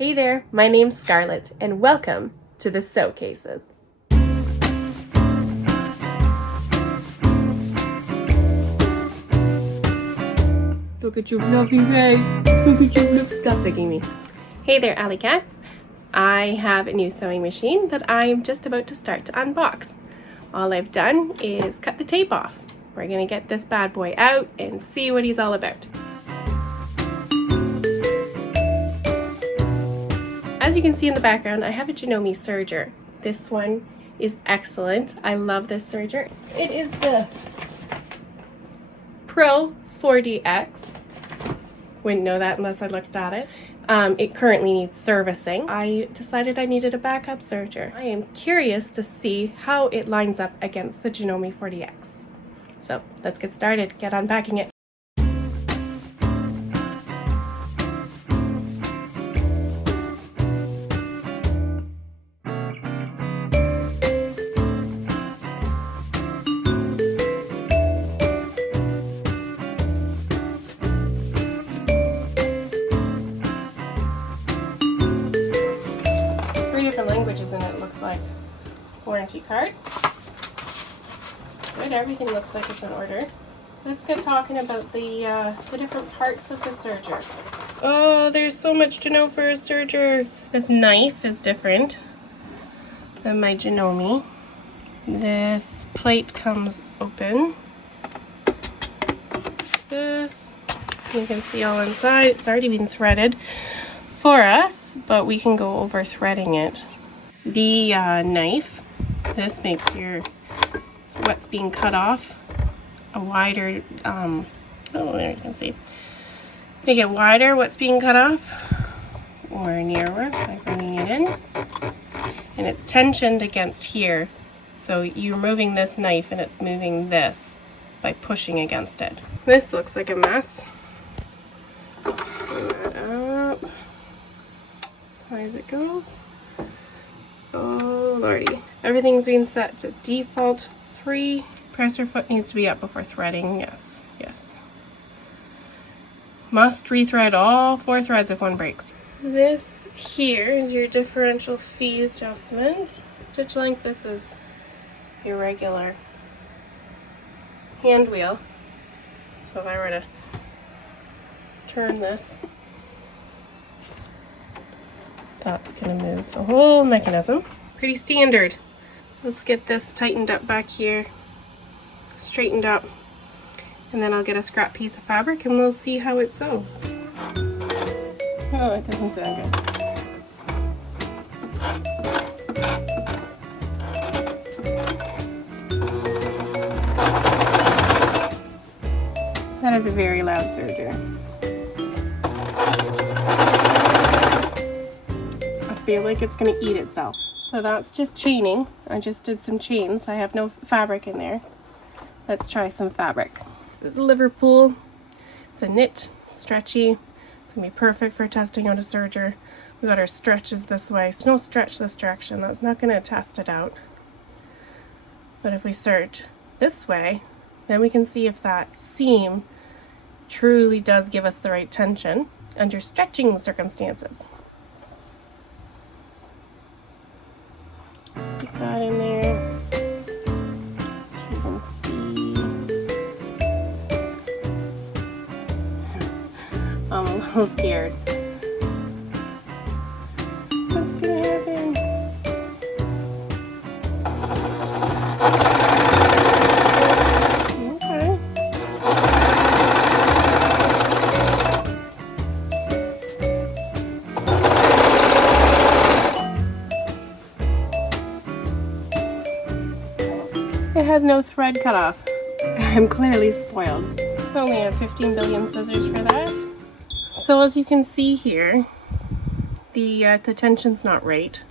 Hey there, my name's Scarlett, and welcome to the Sew Cases. Look at your fluffy face. Look at your fluffy. Stop licking me. Hey there, alley cats. I have a new sewing machine that I'm just about to start to unbox. All I've done is cut the tape off. We're gonna get this bad boy out and see what he's all about. As you can see in the background, I have a Janome serger. This one is excellent. I love this serger. It is the Pro 40X. Wouldn't know that unless I looked at it. It currently needs servicing. I decided I needed a backup serger. I am curious to see how it lines up against the Janome 40X. So let's get started, get unpacking it. Different languages in it, looks like. Warranty card. Good, everything looks like it's in order. Let's get talking about the different parts of the serger. Oh, there's so much to know for a serger. This knife is different than my Janome. This plate comes open. This, you can see all inside. It's already been threaded for us, but we can go over threading it. The knife, this makes your what's being cut off a wider, oh, there you can see. Make it wider, what's being cut off, or narrower by bringing it in. And it's tensioned against here, so you're moving this knife and it's moving this by pushing against it. This looks like a mess. Bring that up as high as it goes. Oh lordy. Everything's being set to default 3. Presser foot needs to be up before threading. Yes, yes. Must rethread all 4 threads if one breaks. This here is your differential feed adjustment. Stitch length, this is your regular hand wheel. So if I were to turn this, that's going to move the whole mechanism. Pretty standard. Let's get this tightened up back here, straightened up, and then I'll get a scrap piece of fabric and we'll see how it sews. Oh, it doesn't sound good. That is a very loud serger. I feel like it's going to eat itself. So that's just chaining. I just did some chains. I have no fabric in there. Let's try some fabric. This is Liverpool. It's a knit, stretchy. It's going to be perfect for testing out a serger. We got our stretches this way. So no stretch this direction. That's not going to test it out. But if we serge this way, then we can see if that seam truly does give us the right tension under stretching circumstances. Stick that in there, so you can see. I'm a little scared. What's gonna happen? Okay. It has no thread cut off. I'm clearly spoiled. I only have 15 billion scissors for that. So as you can see here, the tension's not right.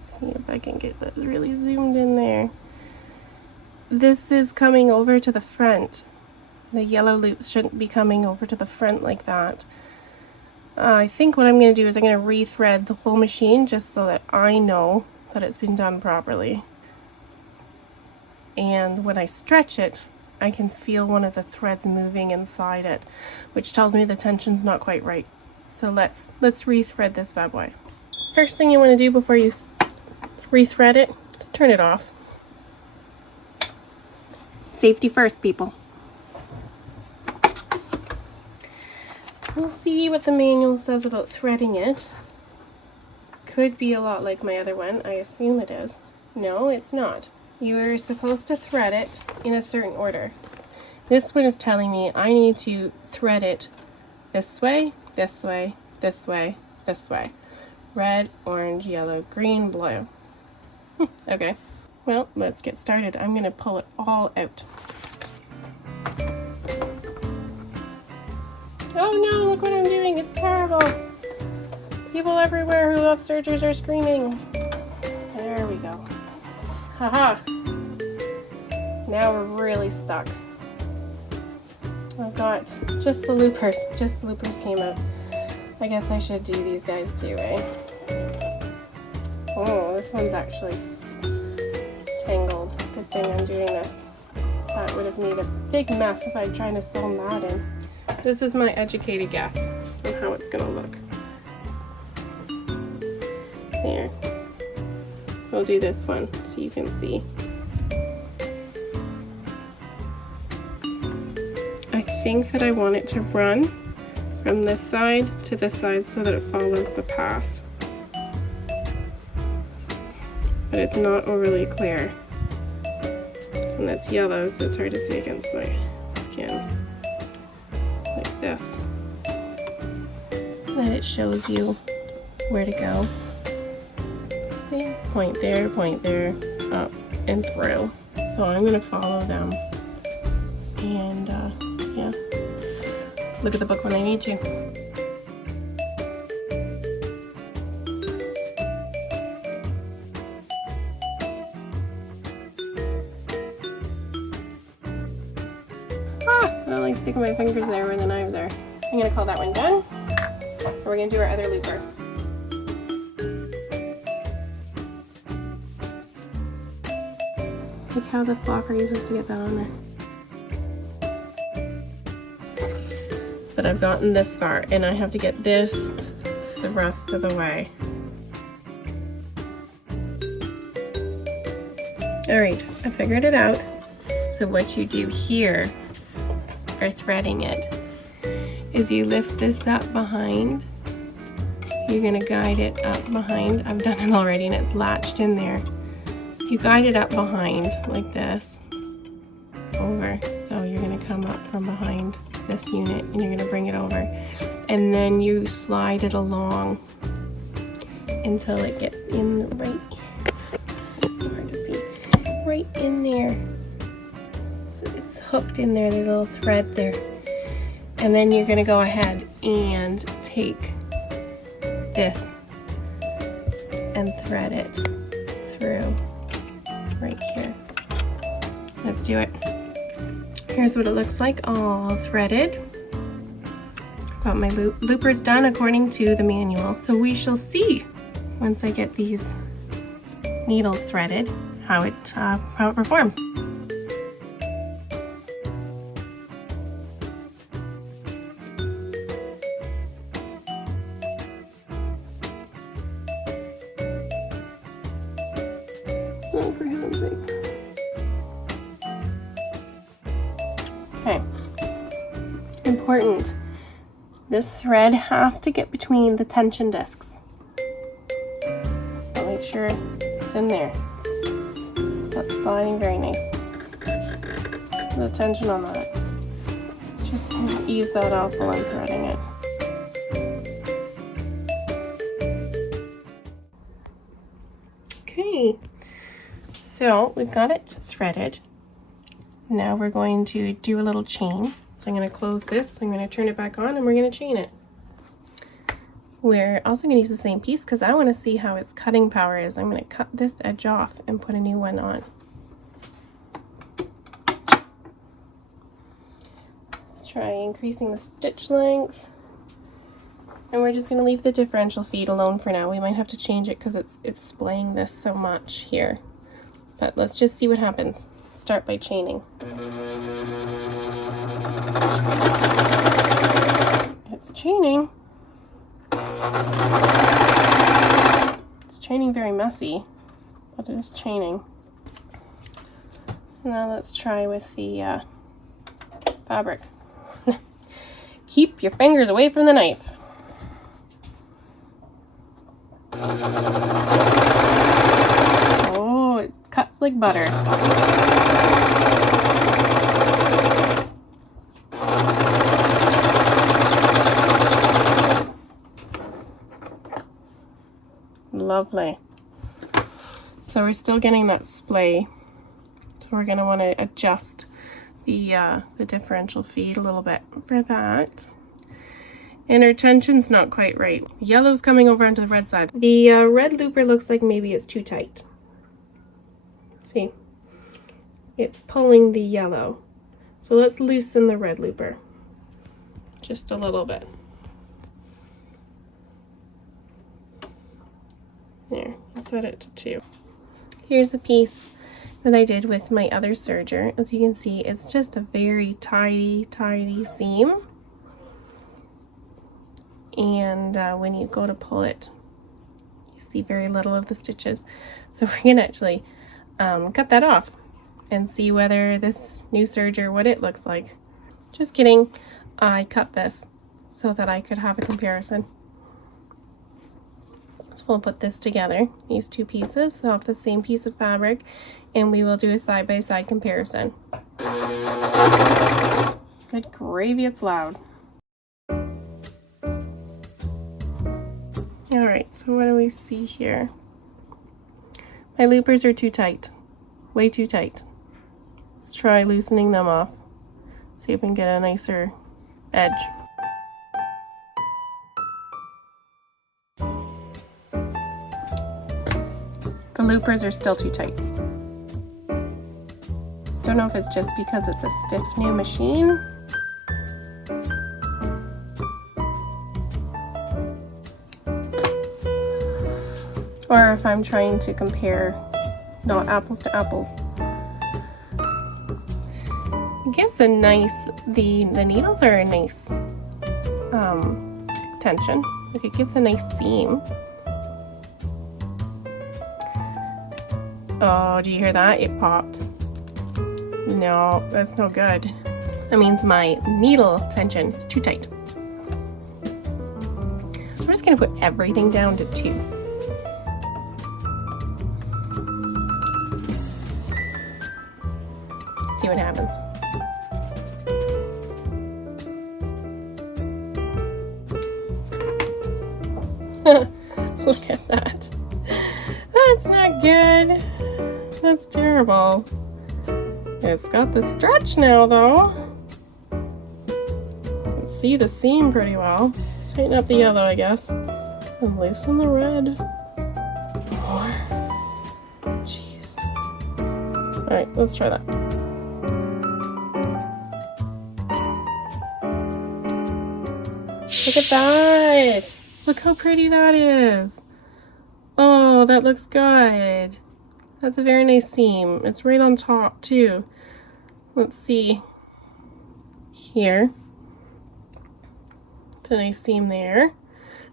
Let's see if I can get that really zoomed in there. This is coming over to the front. The yellow loops shouldn't be coming over to the front like that. I think what I'm going to do is I'm going to rethread the whole machine just so that I know that it's been done properly. And when I stretch it, I can feel one of the threads moving inside it, which tells me the tension's not quite right. So let's rethread this bad boy. First thing you want to do before you rethread it, just turn it off. Safety first, people. We'll see what the manual says about threading it. Could be a lot like my other one. I assume it is. No, it's not. You're supposed to thread it in a certain order. This one is telling me I need to thread it this way, this way, this way, this way. Red, orange, yellow, green, blue. Okay, well, let's get started. I'm gonna pull it all out. Oh no, look what I'm doing, it's terrible. People everywhere who love sergers are screaming. There we go. Haha. Now we're really stuck. I've got just the loopers. Just the loopers came out. I guess I should do these guys too, eh? Oh, this one's actually tangled. Good thing I'm doing this. That would have made a big mess if I tried to sew that in. This is my educated guess on how it's gonna look. There. So we'll do this one so you can see. I think that I want it to run from this side to this side so that it follows the path. But it's not overly clear. And that's yellow, so it's hard to see against my skin. Like this. Then it shows you where to go. Point there, up and through. So I'm gonna follow them. And yeah, look at the book when I need to. I don't like sticking my fingers there where the knives are. I'm gonna call that one done. And we're gonna do our other looper. Like how the flock are you supposed to get that on there? But I've gotten this far and I have to get this the rest of the way. Alright, I figured it out. So what you do here, or threading it, is you lift this up behind. So you're going to guide it up behind. I've done it already and it's latched in there. You guide it up behind like this, over. So you're going to come up from behind this unit and you're going to bring it over. And then you slide it along until it gets in right, it's so hard to see, right in there. So it's hooked in there, the little thread there. And then you're going to go ahead and take this and thread it through right here. Let's do it. Here's what it looks like, all threaded. Got my loopers done according to the manual. So we shall see once I get these needles threaded how it performs. Oh, for heaven's sake. Okay. Important. This thread has to get between the tension discs. So make sure it's in there. That's sliding very nice. The tension on that. Just ease that off while I'm threading it. Okay. So we've got it threaded. Now we're going to do a little chain. So I'm going to close this, I'm going to turn it back on, and we're going to chain it. We're also going to use the same piece because I want to see how its cutting power is. I'm going to cut this edge off and put a new one on. Let's try increasing the stitch length. And we're just going to leave the differential feed alone for now. We might have to change it because it's splaying this so much here. But let's just see what happens. Start by chaining. It's chaining. It's chaining very messy, but it is chaining. Now let's try with the fabric. Keep your fingers away from the knife. Oh, it cuts like butter. Lovely. So we're still getting that splay. So we're going to want to adjust the differential feed a little bit for that. And our tension's not quite right. The yellow's coming over onto the red side. The red looper looks like maybe it's too tight. See? It's pulling the yellow. So let's loosen the red looper. Just a little bit. There, I'll set it to 2. Here's a piece that I did with my other serger. As you can see, it's just a very tidy seam. And when you go to pull it, you see very little of the stitches. So we're gonna actually cut that off and see whether this new serger, what it looks like. Just kidding, I cut this so that I could have a comparison. So we'll put this together, these two pieces off the same piece of fabric, and we will do a side-by-side comparison. Good gravy, it's loud. Alright, so what do we see here? My loopers are too tight, way too tight. Let's try loosening them off, see if we can get a nicer edge. The loopers are still too tight. Don't know if it's just because it's a stiff new machine. Or if I'm trying to compare not apples to apples. It gives a nice, the needles are a nice tension. Like it gives a nice seam. Oh, do you hear that? It popped. No, that's no good. That means my needle tension is too tight. I'm just gonna put everything down to 2. See what happens. Look at that. That's not good. That's terrible. It's got the stretch now though. You can see the seam pretty well. Tighten up the yellow, I guess. And loosen the red. More. Jeez. Alright, let's try that. Look at that! Look how pretty that is! Oh, that looks good. That's a very nice seam. It's right on top too. Let's see. Here. It's a nice seam there.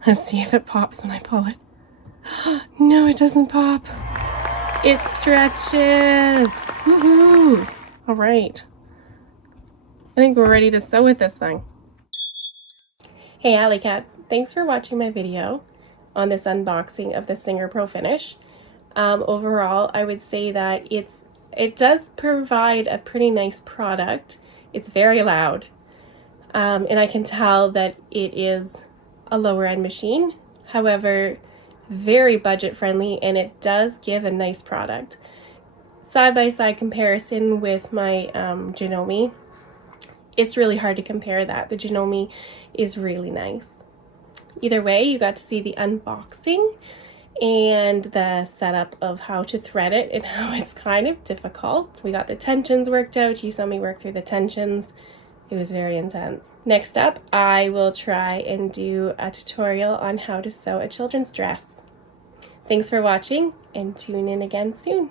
Let's see if it pops when I pull it. No, it doesn't pop. It stretches. Woohoo! All right. I think we're ready to sew with this thing. Hey Alley Cats, thanks for watching my video on this unboxing of the Singer ProFinish. Overall, I would say that it does provide a pretty nice product. It's very loud, and I can tell that it is a lower end machine. However, it's very budget friendly and it does give a nice product. Side-by-side comparison with my Janome, it's really hard to compare that. The Janome is really nice. Either way, you got to see the unboxing and the setup of how to thread it and how it's kind of difficult. We got the tensions worked out. You saw me work through the tensions. It was very intense. Next up, I will try and do a tutorial on how to sew a children's dress. Thanks for watching and tune in again soon.